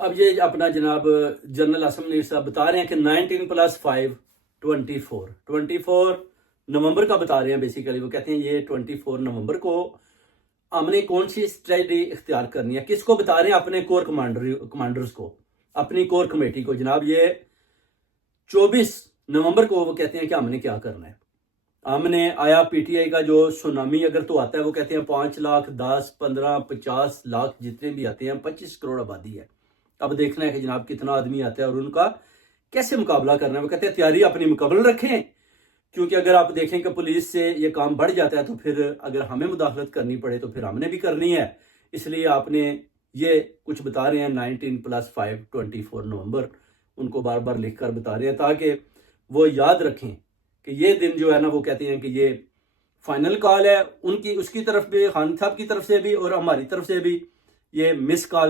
اب یہ اپنا جناب جنرل اسمبلی صاحب بتا رہے ہیں کہ 19+5 24 نومبر کا بتا رہے ہیں بیسیکلی. وہ کہتے ہیں یہ 24 نومبر کو ہم نے کون سی اسٹریٹجی اختیار کرنی ہے. کس کو بتا رہے ہیں؟ اپنے کور کمانڈرز کو, اپنی کور کمیٹی کو. جناب یہ 24 نومبر کو وہ کہتے ہیں کہ ہم نے کیا کرنا ہے. ہم نے آیا پی ٹی آئی کا جو سونامی اگر تو آتا ہے وہ کہتے ہیں 5 لاکھ 10 15 50 لاکھ جتنے بھی آتے ہیں 25 کروڑ آبادی ہے. اب دیکھنا ہے کہ جناب کتنا آدمی آتا ہے اور ان کا کیسے مقابلہ کرنا ہے. وہ کہتے ہیں تیاری اپنی مقابل رکھیں, کیونکہ اگر آپ دیکھیں کہ پولیس سے یہ کام بڑھ جاتا ہے تو پھر اگر ہمیں مداخلت کرنی پڑے تو پھر ہم نے بھی کرنی ہے. اس لیے آپ نے یہ کچھ بتا رہے ہیں 19+5 24 نومبر, ان کو بار بار لکھ کر بتا رہے ہیں تاکہ وہ یاد رکھیں کہ یہ دن جو ہے نا وہ کہتے ہیں کہ یہ فائنل کال ہے ان کی, اس کی طرف بھی, خان صاحب کی طرف سے بھی اور ہماری طرف سے بھی. یہ مس کال